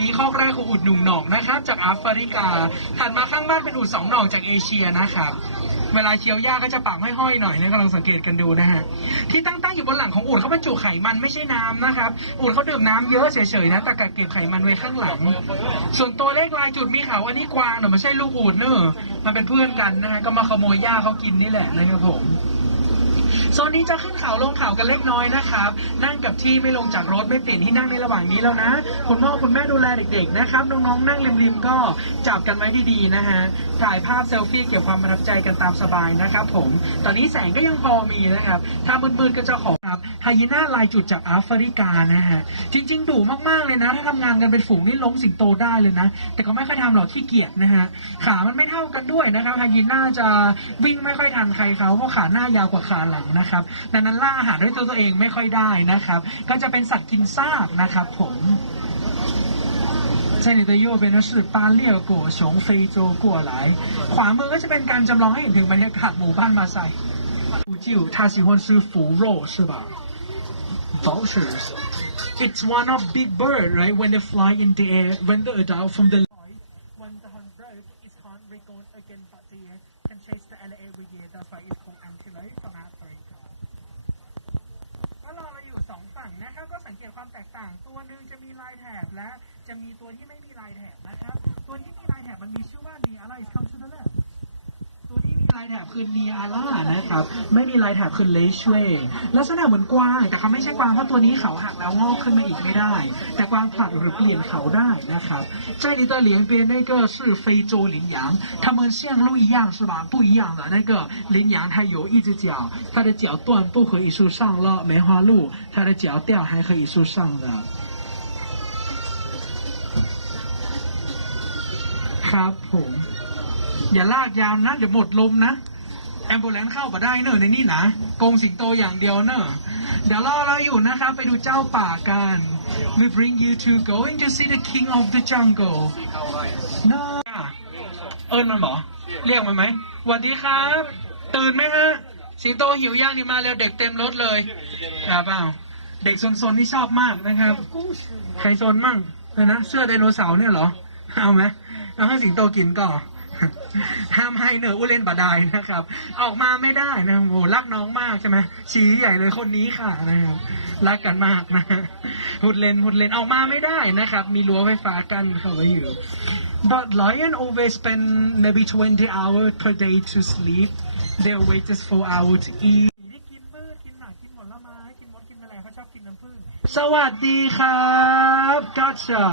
นี้ข้อแรกคืออุดหนุ่มหนองนะครับ จากแอฟริกาถัดมาข้างบ้านเป็นอุดสองหนองจากเอเชียนะครับเวลาเคี้ยวหญ้าก็จะปากห้อยๆหน่อยนะกำลังสังเกตกันดูนะฮะที่ตั้งๆอยู่บนหลังของอูดเขาบรรจุไขมันไม่ใช่น้ำนะครับอูดเขาดื่มน้ำเยอะเฉยๆนะแต่กักเก็บไขมันไว้ข้างหลัง ส่วนตัวเลขลายจุดมีเขาอันนี้กวางเนอะไม่ใช่ลูกอูดเนอะมันเป็นเพื่อนกันนะฮะก็มาขโมยหญ้าเขากินนี่แหละนะครับผม โซนนี้จะขึ้นเขาลงเขากันเล็กน้อยนะครับ นั่งกับที่ไม่ลงจากรถไม่เปลี่ยนที่นั่งในระหว่างนี้แล้วนะ คุณพ่อคุณแม่ดูแลเด็กๆนะครับ น้องๆนั่งริมๆก็จับกันไว้ดีๆนะฮะ ถ่ายภาพเซลฟี่เก็บความประทับใจกันตามสบายนะครับผม ตอนนี้แสงก็ยังพอมีนะครับ ถ้ามืดๆก็จะขอครับไฮยีน่าลายจุดจากแอฟริกานะฮะ จริงๆดุมากๆเลยนะ ถ้าทำงานกันเป็นฝูงนี่ล้มสิงโตได้เลยนะ แต่ก็ไม่ค่อยทำหรอกขี้เกียจนะฮะ ขามันไม่เท่ากันด้วยนะครับไฮยีน่าจะวิ่งไม่ค่อยทันใครเขาเพราะขาหน้ายาวกว่าขาหลังนะครับ ดังนั้นล่าอาหารด้วยตัวตัวเองไม่ค่อยได้นะครับ ก็จะเป็นสัตว์กินซากนะครับผม 在你的右边呢是巴列果熊非洲过来，ขวามือก็จะเป็นการจำลองให้เห็นถึงบรรยากาศหมู่บ้านมาไซฟูจิว他喜欢吃腐肉是吧 vultures it's one of big bird right when they fly in the air when the adult from the when the hunt bird is hunt we go again but they can chase the area every year that's why it's called antelope from Africa ความแตกต่าง ตัวหนึ่งจะมีลายแถบและจะมีตัวที่ไม่มีลายแถบนะครับ ตัวที่มีลายแถบมันมีชื่อว่านีอะไร come to the left ตัวที่มีลายแถบคือนีอาร่านะครับ ไม่มีลายแถบคือเลชเวลักษณะเหมือนกวาง แต่เขาไม่ใช่กวางเพราะตัวนี้เขาหักแล้วงอกขึ้นมาอีกไม่ได้ แต่กวางผลัดหรือเปลี่ยนเขาได้นะครับ这里的两边那个是非洲羚羊，它们像鹿一样是吧？不一样的那个羚羊，它有一只脚，它的脚断不可以树上了，梅花鹿它的脚掉还可以树上的。ครับผม อย่าลากยาวนะเดี๋ยวหมดลมนะแอมบูเลนเข้ามาได้เนอะในนี่นะกงสิงโตอย่างเดียวเนอะเดี๋ยวรอเราอยู่นะครับ ไปดูเจ้าป่ากัน We bring you to going to see the king of the jungle น่าเอิญมันบอเรียกมันไหมสวัสดีครับ ตื่นไหมฮะ สิงโตหิวย่างนี่มาเร็วเด็กเต็มรถเลยครับเปล่าเด็กซนๆนี่ชอบมากนะครับ ใครซนมั่งเลยนะ เสื้อไดโนเสาร์เนี่ยเหรอ เอาไหมเอาให้สิงโตกินก่อน ห้ามให้เนออุเล่นบาดายนะครับ ออกมาไม่ได้นะโหรักน้องมากใช่ไหมชี้ใหญ่เลยคนนี้ค่ะนะครับรักกันมากนะหุดเลนหุดเลนออกมาไม่ได้นะครับ มีรั้วไฟฟ้ากั้นเข้าไว้อยู่ but lion always spend maybe 20 hours per day to sleep they wait just four hours to eat ที่กินพืชกินหนักกินผลไม้กินมดกินแมลงเขาชอบกินน้ำผึ้งสวัสดีครับกัชชา